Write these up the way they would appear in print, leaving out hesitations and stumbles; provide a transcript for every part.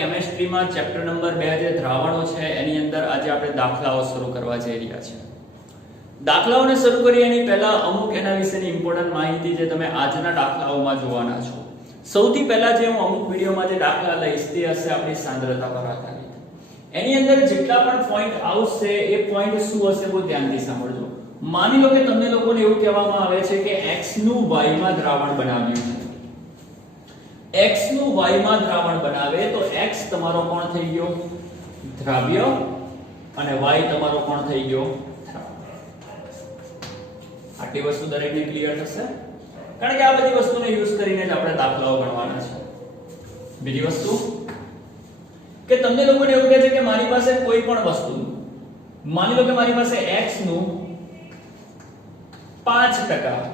કેમેસ્ટ્રીમાં chapter number 2 જે દ્રાવણો છે એની અંદર આજે આપણે દાખલાઓ શરૂ કરવા જઈ રહ્યા છીએ. દાખલાઓને શરૂ કરીએ એની પહેલા અમુક એના વિશેની ઇમ્પોર્ટન્ટ માહિતી જે તમે આજના દાખલાઓમાં જોવાના છો. સૌથી પહેલા જે હું અમુક વિડિયોમાં જે દાખલા લઈશ તે હશે આપણી સાંદ્રતા પર આધારિત. એની અંદર જેટલા પણ પોઈન્ટ આવશે એ પોઈન્ટ શું હશે બહુ ધ્યાનથી સાંભળજો. માની લો કે તમને લોકોને એવું કહેવામાં આવે છે કે x નું y માં દ્રાવણ બનાવ્યું છે. x નું y માં દ્રાવણ બનાવે તો x તમારો કોણ થઈ ગયો દ્રાવ્ય અને y તમારો કોણ થઈ ગયો દ્રાવક. આટલી વસ્તુ દરેકને ક્લિયર થશે કારણ કે આ બધી વસ્તુને યુઝ કરીને જ આપણે દાખલાઓ ગણવાના છે. બીજી વસ્તુ કે તમને લોકોને એવું કહે છે કે મારી પાસે કોઈ પણ વસ્તુ માની લો કે મારી પાસે x નું 5%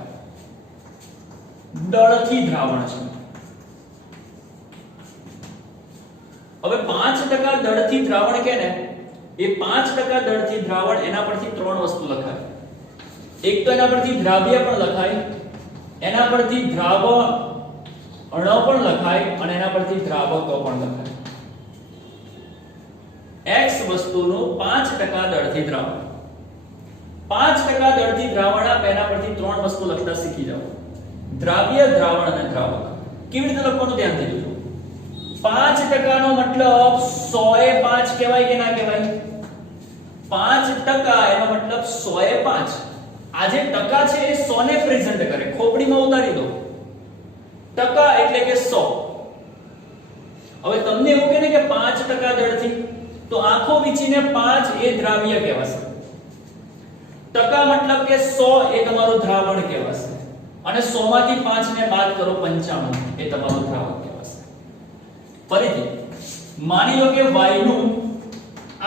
દળથી દ્રાવણ છે. હવે 5% દળથી દ્રાવણ કે ને એ 5% દળથી દ્રાવણ એના પરથી ત્રણ વસ્તુ લખાય. એક તો એના પરથી દ્રાવ્ય પણ લખાય, એના પરથી દ્રાવણ પણ લખાય અને એના પરથી દ્રાવકો પણ લખાય. x વસ્તુનું 5% દળથી દ્રાવણ 5% દળથી દ્રાવણ આપે એના પરથી ત્રણ વસ્તુ લખતા શીખી જાઓ. દ્રાવ્ય, દ્રાવણ અને દ્રાવક. કેવી રીતે લખવાનું ધ્યાનથી જોજો. 5% નો મતલબ 100 એ 5 કહેવાય કે ના કહેવાય? 5% એનો મતલબ 100 એ 5. આ જે ટકા છે એ 100 ને પ્રેઝન્ટ કરે. ખોપડીમાં ઉતારી દો. ટકા એટલે કે 100. હવે તમને એવું કહે ને કે 5% દળથી તો આખો વીંચીને 5 એ દ્રાવ્ય કહેવાશે. ટકા મતલબ કે 100 એ તમારું દ્રાવણ કહેવાશે અને 100 માંથી 5 ને બાદ કરો 95 એ તમારું દ્રાવક કહેવાશે. ફરીથી માની લો કે y નું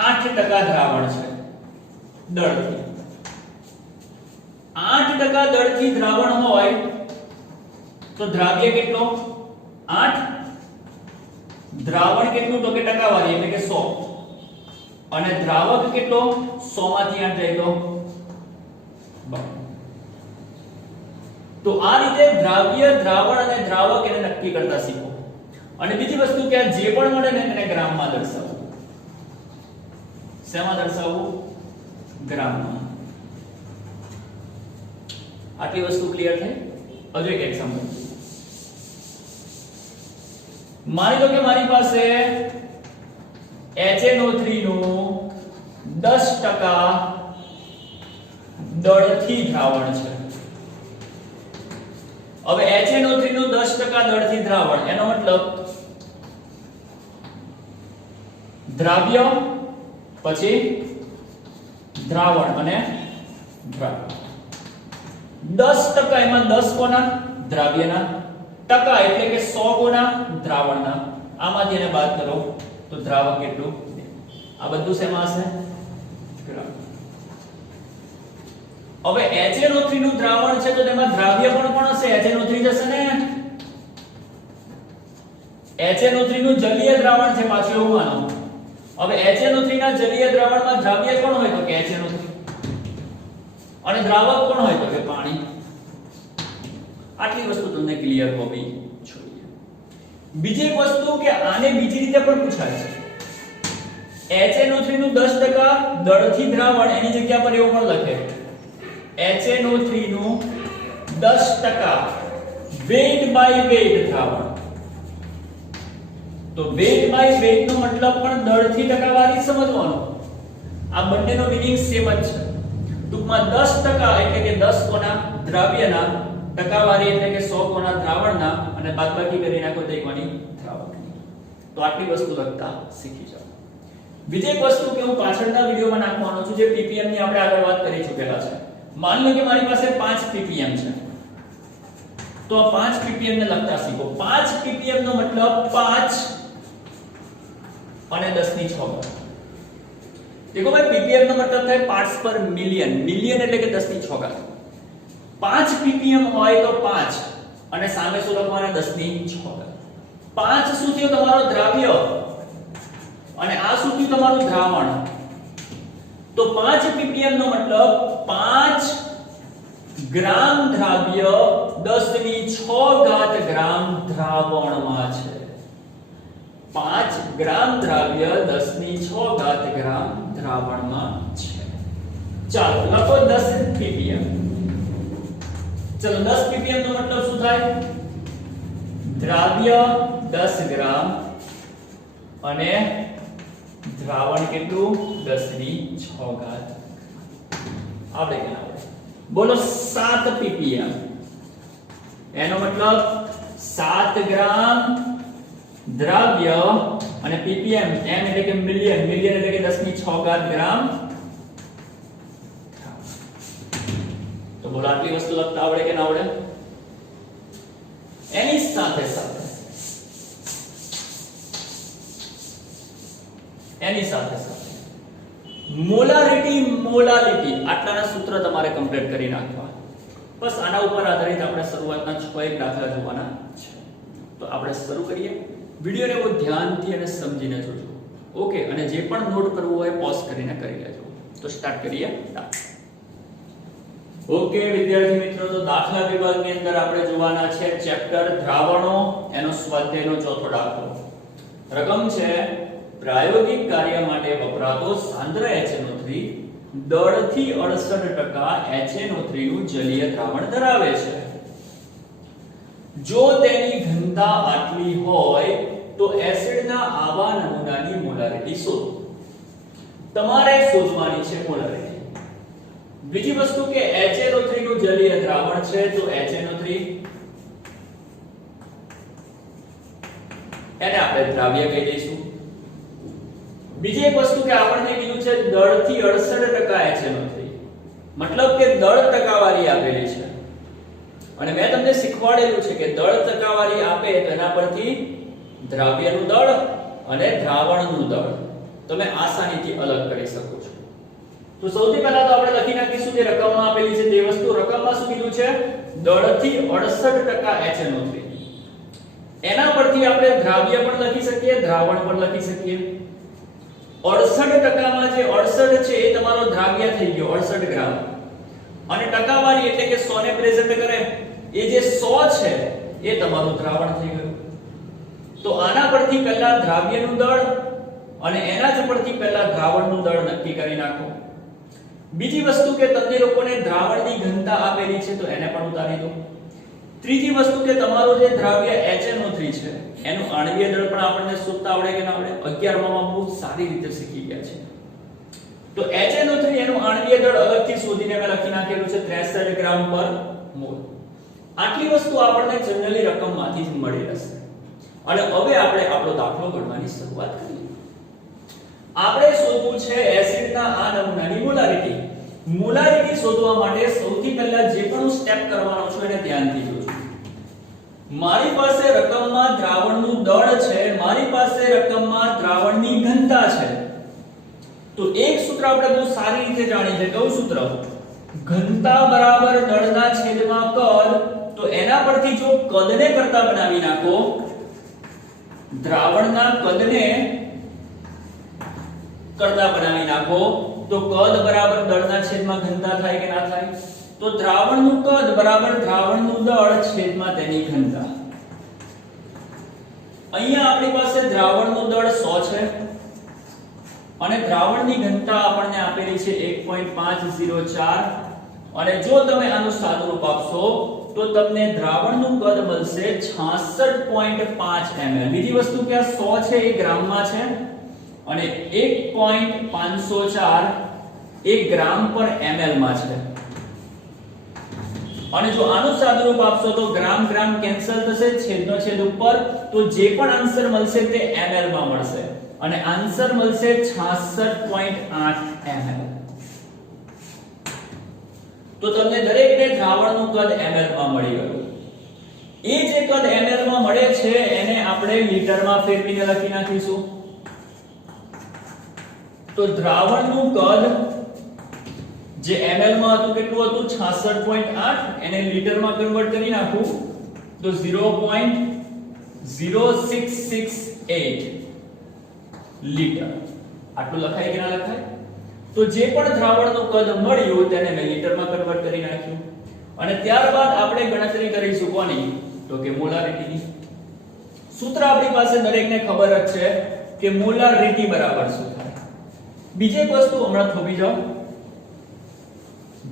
8% દ્રાવણ છે દળથી. 8% દળથી દ્રાવણ હોય તો દ્રાવ્ય કેટલો 8, દ્રાવણ કેટલું તો કે ટકાવારી એટલે કે 100 અને દ્રાવક કેટલો 100 માંથી 8 જાય તો તો આ રીતે દ્રાવ્ય, દ્રાવણ અને દ્રાવક એને નક્કી કરતા શીખો. અને બીજી વસ્તુ કે જે પણ મળે ને તેને ગ્રામમાં દર્શાવવું. શેમાં દર્શાવવું? ગ્રામમાં. આટલી વસ્તુ ક્લિયર થઈ? હજુ એક એક્ઝામ્પલ. માની લો કે મારી પાસે HNO3 નું 10% દળથી દ્રાવણ છે. હવે HNO3 નું 10% દળથી દ્રાવણ એનો મતલબ દ્રાવ્ય પછી દ્રાવણ અને દ્રાવક. 10% એમાં 10 કોના દ્રાવ્યના, ટકા એટલે કે 100 કોના દ્રાવણના. આમાંથી એને બાદ કરો તો દ્રાવક કેટલું? આ બધું શેમાં હશે? હવે HNO3 નું દ્રાવણ છે તો તેમાં દ્રાવ્ય પણ હશે. HNO3 જશે ને. HNO3 નું જલીય દ્રાવણ છે પાછું એવું માનો. હવે HNO3 ના જલીય દ્રાવણમાં દ્રાવ્ય કોણ હોય તો કે HNO3 અને દ્રાવક કોણ હોય તો કે પાણી. આટલી વસ્તુ તમને ક્લિયર હોવી જોઈએ. બીજી એક વસ્તુ કે આને બીજી રીતે પણ પૂછાય છે. HNO3 નું 10% દળથી દ્રાવણ એની જગ્યા પર એવું પણ લખે HNO3 નું 10% weight by weight દ્રાવણ. તો weight by weight નો મતલબ પણ દળથી ટકાવારી સમજવાનો. આ બંનેનો મીનિંગ સેમ જ છે. ટૂંકમાં 10% એટલે કે 10 કોના દ્રાવ્યના, ટકાવારી એટલે કે 100 કોના દ્રાવણના અને બાદબાકી કરી નાખો તો એકવાની દ્રાવકની. તો આટલી વસ્તુ લખતા શીખી જાઓ. બીજી એક વસ્તુ કે હું પાછળના વિડિયોમાં નાખવાનો છું જે ppm ની આપણે આગળ વાત કરી ચૂકેલા છે. માની લો કે મારી પાસે 5 ppm છે તો આ 5 ppm ને લખતા શીખો. 5 ppm નો મતલબ 5 અને 10 ની 6. देखो भाई ppm નો મતલબ થાય પાર્ટ્સ પર મિલિયન. મિલિયન એટલે કે 10 ની 6. 5 ppm હોય તો 5 અને સામે શું લખવાના 10 ની 6. 5 શું થયો તમારો દ્રાવ્ય અને આ શું થયું તમારું દ્રાવણ. તો 5 ppm નો મતલબ 5 ગ્રામ દ્રાવ્ય 10 ની 6 ઘાત ગ્રામ દ્રાવણમાં છે. 5 ગ્રામ દ્રાવ્ય 10⁶ ગ્રામ દ્રાવણમાં છે. ચાલો લખો 10 ppm. ચલો 10 ppm નો મતલબ શું થાય? દ્રાવ્ય 10 ગ્રામ અને દ્રાવણ કેટલું? 10⁶. આવડે કે ના આવડે? બોલો 7 ppm. એનો મતલબ 7 ગ્રામ દ્રાવ્ય અને ppm m એટલે કે મિલિયન, મિલિયન એટલે કે 10⁶ ગ્રામ. તો બોલો આટલી વસ્તુ લખતા આવડે કે ના આવડે? એની સાથે સાથે મોલારિટી, મોલાલિટી આટલાના સૂત્ર તમારે કમ્પ્લીટ કરી નાખવા. બસ આના ઉપર આધારિત આપણે શરૂઆતના 6 દાખલા જોવાના છે. તો આપણે શરૂ કરીએ. વિડિયોને બહુ ધ્યાનથી અને સમજીને જોજો. ઓકે, અને જે પણ નોટ કરવું હોય પોઝ કરીને કરી લેજો. તો સ્ટાર્ટ કરીએ. ઓકે વિદ્યાર્થી મિત્રો, તો દાખલા વિભાગની અંદર આપણે જોવાના છે ચેપ્ટર દ્રાવણો, એનો સ્વાધ્યાયનો ચોથો દાખલો. રકમ છે પ્રાયોગિક કાર્ય માટે વપરાતો સાંદ્ર HNO3 દળથી 68% HNO3 નું જલીય દ્રાવણ ધરાવે છે. જો તેની ઘનતા આટલી હોય તો એસિડના આવા નમૂનાની મોલારિટી શોધો. તમારે શોધવાની છે મોલારિટી. બીજી વસ્તુ કે HNO3 નું જલીય દ્રાવણ છે, તો HNO3 એને આપણે દ્રાવ્ય કહી દઈશું. બીજી એક વસ્તુ કે આપણને કીધું છે દળથી 68% HNO3, મતલબ કે દળ ટકાવારી આપેલી છે. અને મેં તમને શીખવાડેલું છે કે દળ ટકાવારી આપે તો એના પરથી દ્રાવ્યનું દળ અને દ્રાવણનું દળ તમે આસાનીથી અલગ કરી શકો છો. તો સૌથી પહેલા તો આપણે લખી નાખીશું જે રકમમાં આપેલી છે તે વસ્તુ. રકમમાં શું કીધું છે? દળથી 68% HNO3. એના પરથી આપણે દ્રાવ્ય પણ લખી શકીએ, દ્રાવણ પણ લખી શકીએ. 68% માં જે 68 છે એ તમારો દ્રાવ્ય થઈ ગયો 68 ગ્રામ, અને ટકાવારી એટલે કે 100 ને પ્રેઝન્ટ કરે એ જે 100 છે એ તમારું દ્રાવણ થઈ ગયું. તો આના પરથી પહેલા દ્રાવ્યનું દળ અને એના જ પરથી પહેલા દ્રાવણનું દળ નક્કી કરી નાખો. બીજી વસ્તુ કે તમને લોકોને દ્રાવણની ઘનતા આપેલી છે તો એને પણ ઉતારી દો. ત્રીજી વસ્તુ કે તમારો જે દ્રાવ્ય HNO3 છે એનું આણ્વીય દળ પણ આપણને શોધતા આવડે કે ના આવડે? 11 માં બહુ સારી રીતે શીખી ગયા છે. તો HNO3 એનું આણ્વીય દળ અલગથી શોધીને મેં લખી નાખેલું છે 63 ગ્રામ પર મોલ. આટલી વસ્તુ આપણને જનરલી રકમમાંથી જ મળી રહેશે. અને હવે આપણે આપણો દાખલો ગણવાની શરૂઆત કરીએ. આપણે શોધવું છે એસિડના આ નમૂનાની મોલારિટી. મોલારિટી શોધવા માટે સૌથી પહેલા જે પણ સ્ટેપ કરવાનો છે એને ધ્યાનથી જોજો. મારી પાસે રકમમાં દ્રાવણનું દળ છે, મારી પાસે રકમમાં દ્રાવણની ઘનતા છે. તો એક સૂત્ર આપણે બહુ સારી રીતે જાણીએ છીએ. કયું સૂત્ર? ઘનતા બરાબર દળના છેદમાં કદ. તો એના પરથી જો કદને કરતા બનાવી નાખો, દ્રાવણના કદને કરતા બનાવી નાખો, તો કદ બરાબર દળના છેદમાં ઘનતા થાય કે ના થાય? તો દ્રાવણનું કદ બરાબર દ્રાવણનું દળ છેદમાં તેની ઘનતા. અહીંયા આપણી પાસે દ્રાવણનું દળ 100 છે અને દ્રાવણની ઘનતા આપણને આપેલી છે 1.504. અને જો તમે આનું સાદુરૂપ આપશો તો તમને દ્રાવણનું કદ મળશે 66.5 ml. બીજી વસ્તુ કે આ 100 છે એ ગ્રામમાં છે અને 1.504 એ ગ્રામ પર ml માં છે. અને જો આનું સાદુરૂપ આપશો તો ગ્રામ ગ્રામ કેન્સલ થશે, છેદનો છેદ ઉપર, તો જે પણ આન્સર મળશે તે ml માં મળશે અને આન્સર મળશે 66.8 ml. તો તમને દરેકને દ્રાવણનું કદ ml માં મળી ગયું. એ જે કદ ml માં મળે છે એને આપણે લીટરમાં ફેરવીને લખી નાખીશું. તો દ્રાવણનું કદ જે ml માં હતું કેટલું હતું? 66.8. એને લીટરમાં કન્વર્ટ કરી નાખું તો 0.0668 લીટર. આટલું લખાય કે ના લખાય? તો જે પણ દ્રાવણનું કદ મળ્યું તેને મેં લીટરમાં કન્વર્ટ કરી નાખ્યું. અને ત્યારબાદ આપણે ગણતરી કરીશું કોની? તો કે મોલારિટીની. સૂત્ર આપણી પાસે દરેકને ખબર જ છે કે મોલારિટી બરાબર શું થાય. બીજી એક વસ્તુ હમણાં થોભી જાઓ,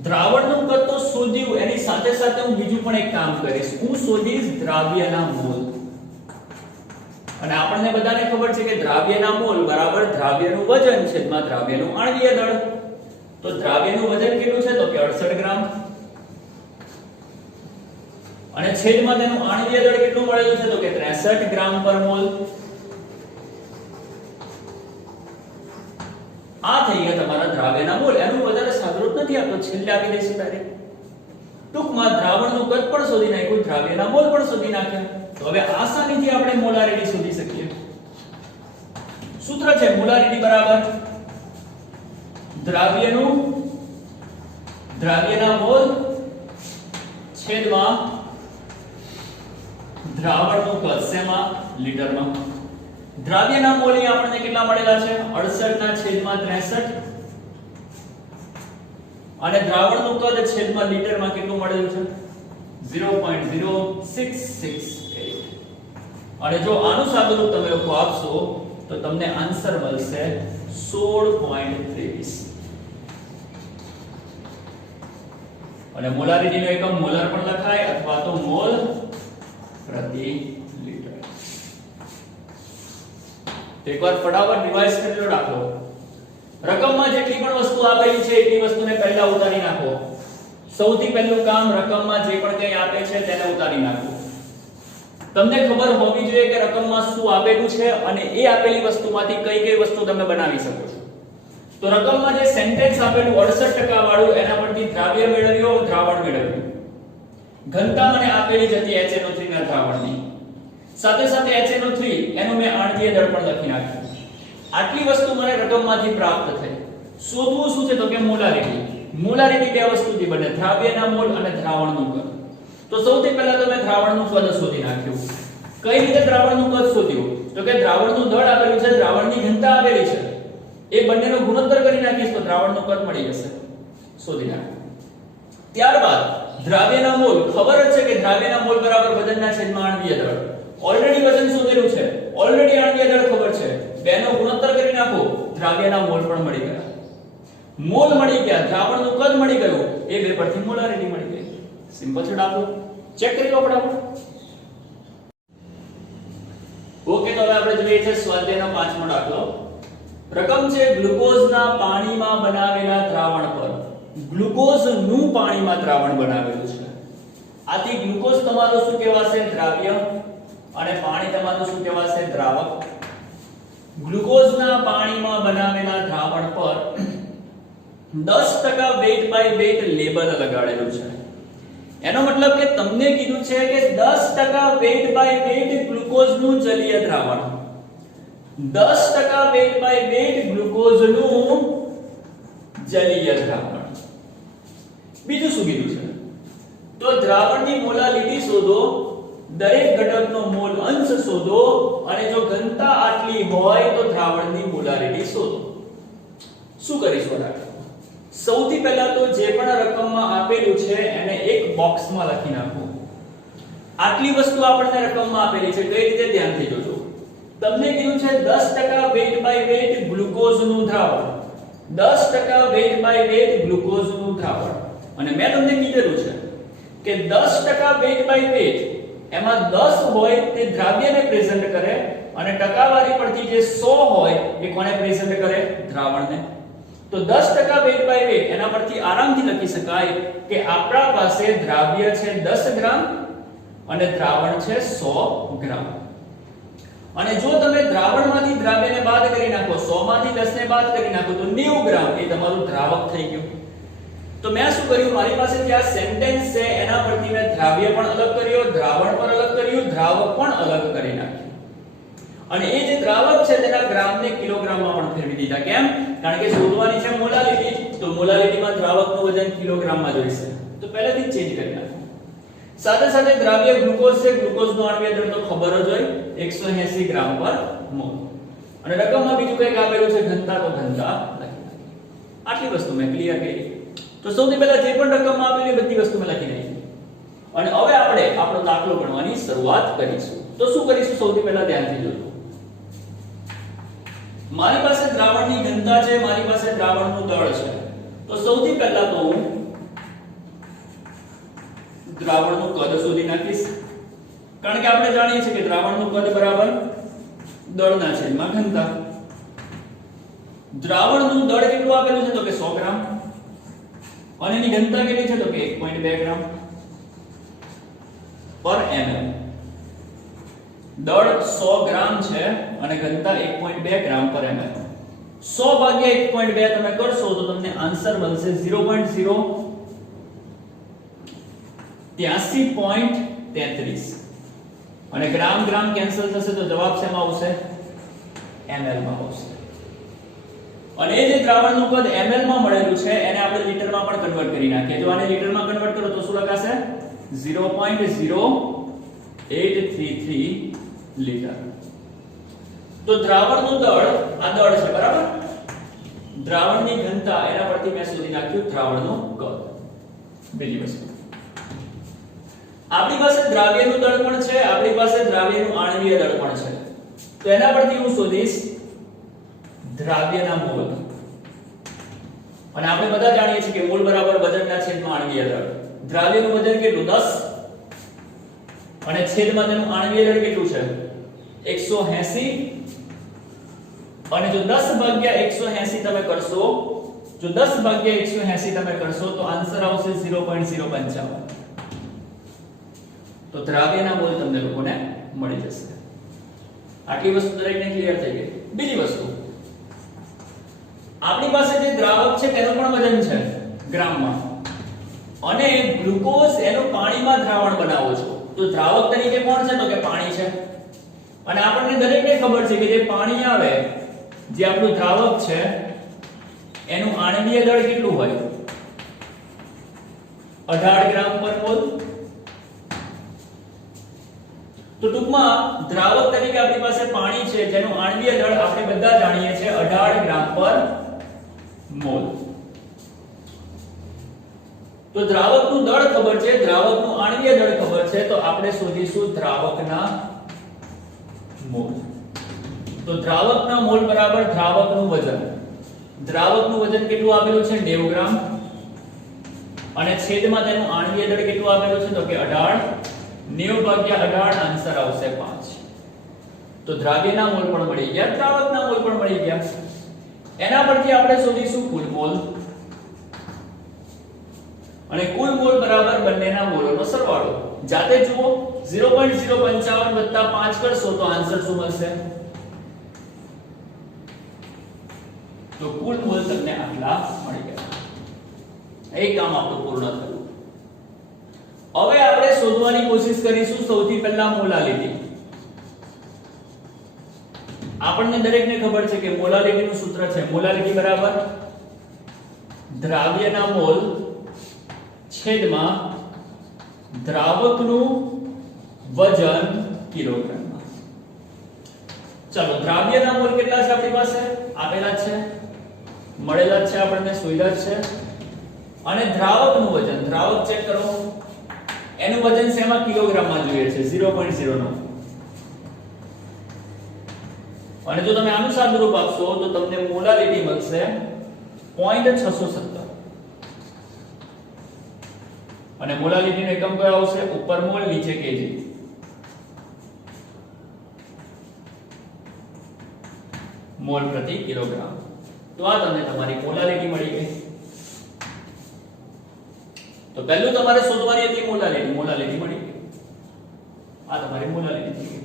દ્રાવણનું કદ તો શોધ્યું, એની સાથે સાથે હું બીજું પણ એક કામ કરીશ, હું શોધીશ દ્રાવ્યના મોલ. અને આપણને બધાને ખબર છે કે દ્રાવ્યના મોલ બરાબર દ્રાવ્યનું વજન છેદમાં દ્રાવ્યનું આણ્વીય દળ. તો દ્રાવ્યનું વજન કેટલું છે? તો કે 68 ગ્રામ. અને છેદમાં તેનું આણ્વીય દળ કેટલું મળેલું છે? તો કે 63 ગ્રામ પર મોલ. આ થઈ ગયા તમારા દ્રાવ્યના મોલ. એનું વધારે સાદુરૂપ નથી આપતો, છેલ્લે આપી દઈશું ડાયરેક્ટ. ટૂંકમાં દ્રાવણનું કદ પણ શોધી નાખ્યું, દ્રાવ્યના મોલ પણ શોધી નાખ્યા. તો હવે આસાનીથી આપણે મોલારિટી શોધી શકીએ. સૂત્ર છે મોલારિટી બરાબર દ્રાવ્યના મોલ છેદમાં દ્રાવણનું કદ. શેમાં? લીટરમાં. દ્રાવ્યના મોલ અહીં આપણને કેટલા મળેલા છે? 68 ના છેદમાં 63. અને દ્રાવણનું કદ છેદમાં લીટરમાં કેટલું મળેલું છે? 0.0668. અને જો આનું સાદુરૂપ તમે લોકો આપશો તો તમને આન્સર મળશે 16.23. અને મોલારિટી નો એકમ મોલર પણ લખાય અથવા તો મોલ પ્રતિ લીટર. તો એકવાર ફટાફટ રિવાઇઝ કરી લો દાખલો. રકમમાં જેટલી પણ વસ્તુ આપેલી છે એટલી વસ્તુને પહેલા ઉતારી નાખો. સૌથી પહેલું કામ, રકમમાં જે પણ કંઈ આપે છે તેને ઉતારી નાખો. તમને ખબર હોવી જોઈએ કે રકમમાં શું આપેલું છે અને એ આપેલી વસ્તુમાંથી કઈ કઈ વસ્તુ તમે બનાવી શકો છો. તો રકમમાં જે સેન્ટેન્સ આપેલું 68% વાળું, એના પરથી દ્રાવ્ય મેળવ્યો, દ્રાવણ મેળવ્યું. ઘનતા મને આપેલી જ હતી HNO3 ના દ્રાવણની. સાથે સાથે HNO3 એનું મેં આણ્વીય દળ પણ લખી નાખ્યું. આટલી વસ્તુ મને રકમમાંથી પ્રાપ્ત થઈ. શોધવું શું છે? તો કે મોલારિટી. મોલારિટી બે વસ્તુથી બને, દ્રાવ્યના મોલ અને દ્રાવણનું કદ. તો સૌથી પહેલા તો મેં દ્રાવણનું કદ શોધી નાખ્યું. કઈ રીતે દ્રાવણનું કદ શોધ્યું? તો કે દ્રાવણનું દળ આપેલું છે, દ્રાવણની ઘનતા આપેલી છે, એ બંનેનો ગુણોત્તર કરી નાખીશ તો દ્રાવણનું કદ મળી જશે. શોધી નાખ્યું. ત્યારબાદ દ્રાવ્યના મોલ, ખબર જ છે કે દ્રાવ્યના મોલ બરાબર વજનના છેદમાં આણ્વીય દળ. ઓલરેડી વજન શોધેલું છે, ઓલરેડી આણ્વીય દળ ખબર છે, બેનો ગુણોત્તર કરી નાખો, દ્રાવ્યના મોલ પણ મળી ગયા. મોલ મળી ગયા, દ્રાવણનું કદ મળી ગયું, એ બે પરથી મોલારિટી મળી ગઈ. સિમ્પલ છે દાખલો. ચેક કરી લો ફટાફટ. ઓકે, તો હવે આપણે જોઈએ છે સ્વાધ્યાયનો 5મો દાખલો. રકમ છે ગ્લુકોઝના પાણીમાં બનાવેલા દ્રાવણ પર. ગ્લુકોઝનું પાણીમાં દ્રાવણ બનાવેલું છે. આથી ગ્લુકોઝ તમારું શું કહેવાશે? દ્રાવ્ય. અને પાણી તમારું શું કહેવાશે? દ્રાવક. ગ્લુકોઝના પાણીમાં બનાવેલા દ્રાવણ પર 10% વેટ બાય વેટ લેબલ લગાડેલું છે. એનો મતલબ કે તમને કીધું છે કે 10% વેટ બાય વેટ ગ્લુકોઝનું જલીય દ્રાવણ, 10% વેટ બાય વેટ ગ્લુકોઝનું જલીય દ્રાવણ. બીજું શું કીધું છે? તો દ્રાવણની મોલારિટી શોધો, દરેક ઘટકનો મોલ અંશ શોધો, અને જો ઘનતા આટલી હોય તો દ્રાવણની મોલારિટી શોધો. શું કરીશું? સૌથી પહેલા તો જે પણ રકમમાં આપેલું છે એને એક બોક્સમાં લખી નાખો. આટલી વસ્તુ આપણને રકમમાં આપેલી છે, કઈ રીતે? ધ્યાનથી જોજો. તમને કીધું છે 10% વેટ બાય વેટ ગ્લુકોઝનું દ્રાવણ, 10% વેટ બાય વેટ ગ્લુકોઝનું દ્રાવણ. અને મેં તમને કીધેલું છે કે 10% વેટ બાય વેટ, એમાં 10 હોય તે દ્રાવ્યને પ્રેઝન્ટ કરે, અને ટકાવારી પરથી જે 100 હોય એ કોને પ્રેઝન્ટ કરે? દ્રાવણને. તો 10% વેટ બાય વેટ, એના પરથી આરામથી લખી શકાય કે આપણા પાસે દ્રાવ્ય છે 10 ગ્રામ અને દ્રાવણ છે 100 ગ્રામ. અને જો તમે દ્રાવણમાંથી દ્રાવ્યને બાદ કરી નાખો, 100 માંથી 10 ને બાદ કરી નાખો તો 90 ગ્રામ એ તમારું દ્રાવક થઈ ગયું. તો મેં શું કર્યું? મારી પાસે જે આ સેન્ટેન્સ છે એના પરથી મેં દ્રાવ્ય પણ અલગ કર્યો, દ્રાવણ પણ અલગ કર્યું, દ્રાવક પણ અલગ કરી નાખ્યું. અને એ જે દ્રાવક છે તેના ગ્રામને કિલોગ્રામમાં પણ ફેરવી દીધા. કેમ? કારણ કે શોધવાની છે મોલારિટી, તો મોલારિટીમાં દ્રાવકનું વજન કિલોગ્રામમાં જોઈશે, તો પહેલેથી જ ચેન્જ કરી નાખો. સાથે સાથે દ્રાવ્ય ગ્લુકોઝ છે, ગ્લુકોઝનો આણ્વીય દળ તો ખબર જ હોય, 180 ગ્રામ પર મોલ. અને રકમમાં બીજું કંઈક આપેલું છે, ઘનતા, તો ઘનતા લખી નાખી. આટલી વસ્તુ મેં ક્લિયર કરી. તો સૌથી પહેલા જે પણ રકમમાં આપેલી બધી વસ્તુ મેં લખી નાખી. અને હવે આપણે આપણો દાખલો ગણવાની શરૂઆત કરીશું. તો શું કરીશું સૌથી પહેલા ધ્યાનથી જોજો મારી પાસે દ્રાવણની ઘનતા છે મારી પાસે દ્રાવણનું દળ છે તો સૌથી પહેલા તો હું દ્રાવણનું કદ શોધી નાખીશ કારણ કે આપણે જાણીએ છીએ કે દ્રાવણનું કદ બરાબર દળના છેદમાં ઘનતા દ્રાવણનું દળ કેટલું આપેલું છે તો કે 100 ગ્રામ અને એની ઘનતા કેટલી છે તો કે 1.2 ગ્રામ પર ml દળ 100 ગ્રામ છે અને ઘનતા 1.2 ગ્રામ પર ml 100 ભાગ્યા 1.2 તમે કરશો તો તમને આન્સર મળશે 0.083.33 અને ગ્રામ ગ્રામ કેન્સલ થશે તો જવાબ શેમાં આવશે ml માં આવશે અને એ જે દ્રાવણનું કદ ml માં મળેલું છે એને આપણે લીટરમાં પણ કન્વર્ટ કરી નાખીએ જો આને લીટરમાં કન્વર્ટ કરો તો શું લખાશે 0.0833 લીટર તો દ્રાવણનું દળ આ દળ છે બરાબર દ્રાવણની ઘનતા એના પરથી મેં શોધી નાખ્યું દ્રાવણનું કદ બીજી વસ્તુ આપણી પાસે દ્રાવ્યનું દળ પણ છે આપણી પાસે દ્રાવ્યનું આણ્વીય દળ પણ છે તો એના પરથી હું શોધીશ દ્રાવ્યના મોલ અને આપણે બધા જાણીએ છીએ કે મોલ બરાબર વજનના છેદમાં આણ્વીય દળ દ્રાવ્યનું વજન કેટલું 10 અને છેદમાં તેનું આણ્વીય દળ કેટલું છે 180 અને જો 10 ભાગ્યા 180 તમે કરશો જો 10 ભાગ્યા 180 તમે કરશો તો આન્સર આવશે 0.055 તો દ્રાવ્યના મોલ તમને લોકોને મળી જશે આટલી વસ્તુ દરેકને ક્લિયર થઈ ગઈ બીજી વસ્તુ આપણી પાસે જે દ્રાવક છે તેનું પણ વજન છે ગ્રામમાં અને ગ્લુકોઝ એનું પાણીમાં દ્રાવણ બનાવો છો તો દ્રાવક તરીકે કોણ છે તો કે પાણી છે અને આપણને દરેકને ખબર છે કે જે પાણી આવે જે આપણું દ્રાવક છે એનું આણ્વીય દળ કેટલું હોય 18 ગ્રામ પર મોલ તો ટૂંકમાં દ્રાવક તરીકે આપણી પાસે પાણી છે જેનું આણ્વીય દળ આપણે બધા જાણીએ છીએ 18 ગ્રામ પર મોલ તો દ્રાવકનું દળ ખબર છે દ્રાવકનું આણ્વીય દળ ખબર છે તો આપણે શોધીશું દ્રાવકના મોલ તો દ્રાવકના મોલ બરાબર દ્રાવકનું વજન કેટલું આપેલું છે 90 ગ્રામ અને છેદમાં તેનું આણ્વીય દળ કેટલું આપેલું છે તો કે 18 90 ભાગ્યા 18 આન્સર આવશે 5 તો દ્રાવ્યના મોલ પણ મળી ગયા દ્રાવકના મોલ પણ મળી ગયા એના પરથી આપણે શોધીશું કુલ મોલ અને કુલ મોલ બરાબર બંનેના મોલનો સરવાળો જાતે જુઓ 0.055 + 5 કરશો તો આન્સર શું મળશે તો કુલ મોલ તમને આટલા મળી ગયા એક કામ આપણું પૂર્ણ થયું હવે આપણે શોધવાની કોશિશ કરીશું સૌથી પહેલા મોલાલિટી આપણને દરેકને ખબર છે કે મોલાલિટીનું સૂત્ર છે મોલાલિટી બરાબર દ્રાવ્યના મોલ છેદમાં દ્રાવકનું વજન કિલોગ્રામમાં ચાલો દ્રાવ્યના મોલ કેટલા છે આપણી પાસે આપેલા છે મળેલા છે આપણને શોધ્યા છે અને દ્રાવકનું વજન દ્રાવક ચેક કરો એનું વજન શેમાં કિલોગ્રામમાં જોઈએ છે 0.09 અને જો તમે આનું સાદુરૂપ આપશો તો તમને મોલાલિટી મળશે 0.617 અને મોલાલિટીનો એકમ કયો આવશે ઉપર મોલ નીચે કેજી મોલ પ્રતિ કિલોગ્રામ તો આ તમને તમારી મોલાલિટી મળી ગઈ તો પહેલું તમારે શોધવાની હતી મોલાલિટી મળી ગઈ આ તમારી મોલાલિટી થઈ ગઈ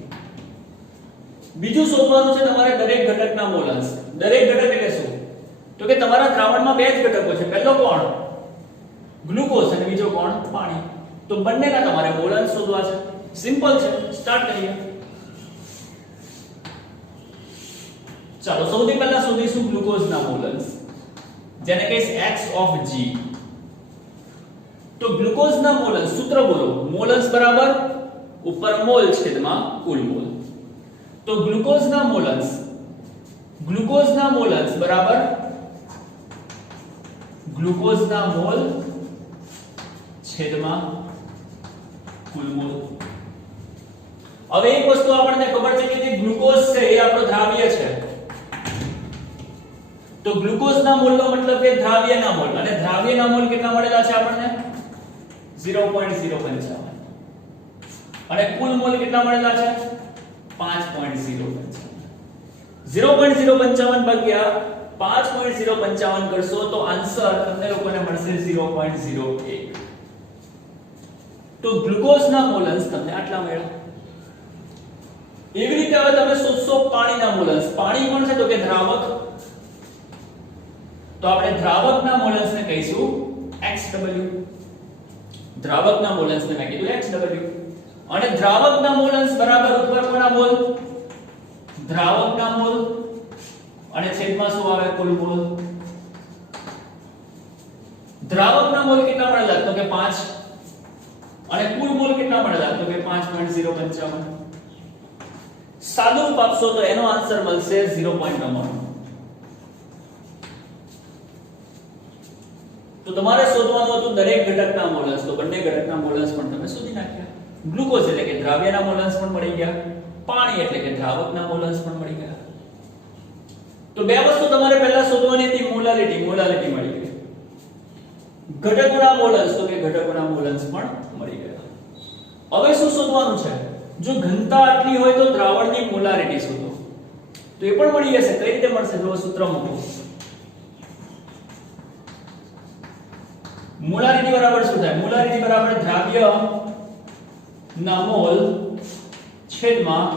બીજું શોધવાનું છે તમારે દરેક ઘટકના મોલ અંશ દરેક ઘટક એટલે શું તો કે તમારા દ્રાવણમાં બે જ ઘટકો છે પહેલો કોણ ગ્લુકોઝ અને બીજો કોણ પાણી તો બંનેના તમારે મોલ અંશ શોધવા છે સિમ્પલ છે સ્ટાર્ટ કરીએ ચાલો સૌથી પહેલા શોધીશું ગ્લુકોઝના મોલ અંશ જેને કહીશ x of g તો ગ્લુકોઝના મોલ અંશ સૂત્ર બોલો મોલ અંશ બરાબર ઉપર મોલ છેદમાં કુલ મોલ તો ગ્લુકોઝના મોલ અંશ બરાબર ગ્લુકોઝના મોલ છેદમાં કુલ મોલ હવે એક વસ્તુ આપણને ખબર છે કે જે ગ્લુકોઝ છે એ આપણો દ્રાવ્ય છે, તો ગ્લુકોઝના મોલનો મતલબ કે દ્રાવ્યના મોલ, અને દ્રાવ્યના મોલ કેટલા મળેલા છે આપણને 0.055 અને કુલ મોલ કેટલા મળેલા છે 5.055. 0.055 ભાગ્યા 5.055 કરશો તો આન્સર તમને લોકોને મળશે 0.01. તો ગ્લુકોઝના મોલન્સ તમને આટલા મળ્યા. એવી રીતે હવે તમે શોધશો પાણીના મોલન્સ. પાણી કોણ છે તો કે દ્રાવક, તો આપણે દ્રાવકના મોલન્સને કહીશું XW. દ્રાવકના મોલન્સને મેં કીધું XW. અને દ્રાવકના મોલન્સ બરાબર ઉપર કોના મોલ, દ્રાવકના મોલ, અને છેદમાં શું આવે કુલ મોલ. દ્રાવકના મોલ કેટલા મળેલા તો કે 5 અને કુલ મોલ કેટલા મળેલા તો કે 5.055. સાદું રૂપ આપશો તો એનો આન્સર મળશે 0.99. તો તમારે શોધવાનું હતું દરેક ઘટકના મોલન્સ, તો બંને ઘટકના મોલન્સ પણ તમે શોધી નાખ્યા. ગ્લુકોઝ એટલે કે દ્રાવ્યના મોલન્સ પણ મળી ગયા, પાણી એટલે કે દ્રાવકના મોલન્સ પણ મળી ગયા. તો બે વસ્તુ તમારે પહેલા શોધવાની હતી, મોલારિટી મળી ગઈ. ઘટકોના મોલન્સ તો કે ઘટકોના મોલન્સ પણ મળી ગયા. હવે શું શોધવાનું છે? જો ઘનતા આટલી હોય તો દ્રાવણની મોલારિટી શોધો. તો એ પણ મળી જશે. કઈ રીતે મળશે? જો સૂત્ર મૂકો. મોલારિટી બરાબર શું થાય? મોલારિટી બરાબર દ્રાવ્ય ના મોલ છેદમાં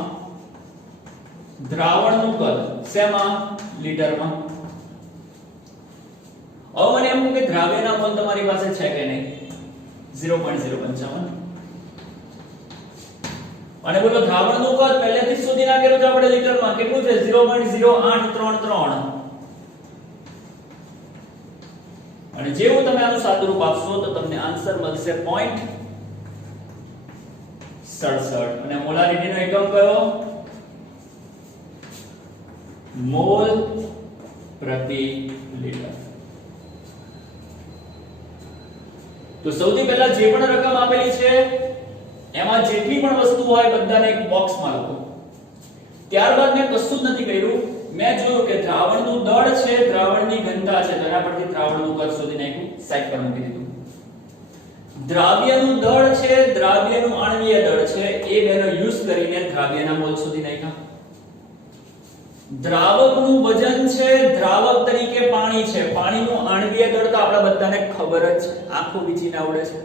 દ્રાવણનું કદ. શેમાં? લીટરમાં. હવે મને એમ કહો કે દ્રાવ્યના મોલ તમારી પાસે છે કે નહીં? 0.055. અને બોલો દ્રાવણનું કદ પહેલેથી જ શોધી નાખેલું છે આપણે લીટરમાં. કેટલું છે? 0.0833. અને જેવું તમે આનું સાદું રૂપ આપશો તો તમને આન્સર મળશે 0.67. અને મોલારિટીનો એકમ કયો? મોલ પ્રતિ લીટર. તો સૌથી પહેલા જે પણ રકમ આપેલી છે એમાં જેટલી પણ વસ્તુ હોય બધાને એક બોક્સમાં લખો. ત્યારબાદ મેં કશું જ નથી કર્યું. મેં જોયું કે દ્રાવણનું દળ છે, દ્રાવણની ઘનતા છે, તેના પરથી દ્રાવણનું કદ શોધી નાખ્યું, સાઈડ પર મૂકી દીધું. દ્રાવ્યનું દળ છે, દ્રાવ્યનું આણ્વીય દળ છે, એ બેનો યુઝ કરીને દ્રાવ્યના મોલ શોધી નાખ્યા. દ્રાવકનું વજન છે, દ્રાવક તરીકે પાણી છે, પાણીનું આણ્વીય દળ તો આપણા બધાને ખબર જ છે, આંખો વીંચીને આવડે છે.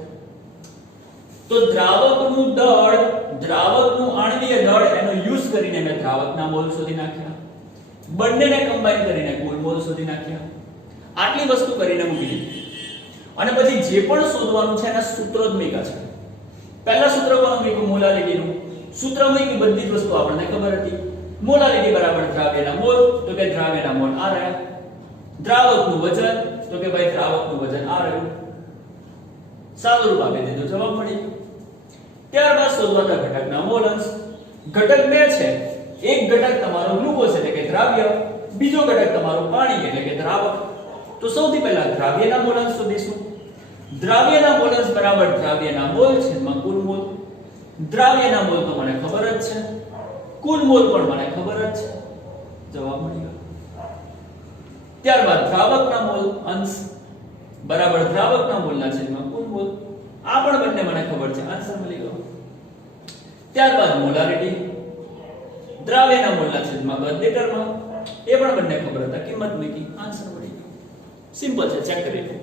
તો દ્રાવકનું દળ, દ્રાવકનું આણ્વીય દળ એનો યુઝ કરીને મેં દ્રાવકના મોલ શોધી નાખ્યા. બંનેને કમ્બાઈન કરીને કુલ મોલ શોધી નાખ્યા. આટલી વસ્તુ કરીને મૂકી દીધી. અને પછી જે પણ શોધવાનું છે એના સૂત્રો જ મૂક્યા છે. પહેલા સૂત્ર કોનું મૂક્યું? મોલારિટીનું. સૂત્ર મૂક્યું, બધી જ વસ્તુ આપણને ખબર હતી. મોલારિટી બરાબર દ્રાવ્યના મોલ, તો કે દ્રાવ્યના મોલ આ રહ્યા. દ્રાવકનું વજન, તો કે ભાઈ દ્રાવકનું વજન આ રહ્યું. સાદું રૂપ આપી દીધું, જવાબ મળી ગયો. ત્યારબાદ શોધવાના ઘટકના મોલન્સ. ઘટક બે છે. એક ઘટક તમારો ગ્લુકોઝ એટલે કે દ્રાવ્ય, બીજો ઘટક તમારું પાણી એટલે કે દ્રાવક. તો સૌથી પહેલા દ્રાવ્યના મોલન્સ શોધીશું. દ્રાવ્યના મોલન્સ બરાબર દ્રાવ્યના મોલ છેદમાં કુલ મોલ. દ્રાવ્યના મોલ તો મને ખબર જ છે, કુલ મોલ પણ મને ખબર જ છે, જવાબ મળી ગયો. ત્યારબાદ દ્રાવકના મોલ અંશ બરાબર દ્રાવકના મોલના છેદમાં કુલ મોલ. આ પણ બંને મને ખબર છે, આન્સર મળી ગયો. ત્યારબાદ મોલારિટી, દ્રાવ્યના મોલના છેદમાં કદ લીટરમાં, એ પણ બંને ખબર હતા, કિંમત મૂકી, આન્સર મળી ગયો. સિમ્પલ છે, ચેક કરી લો.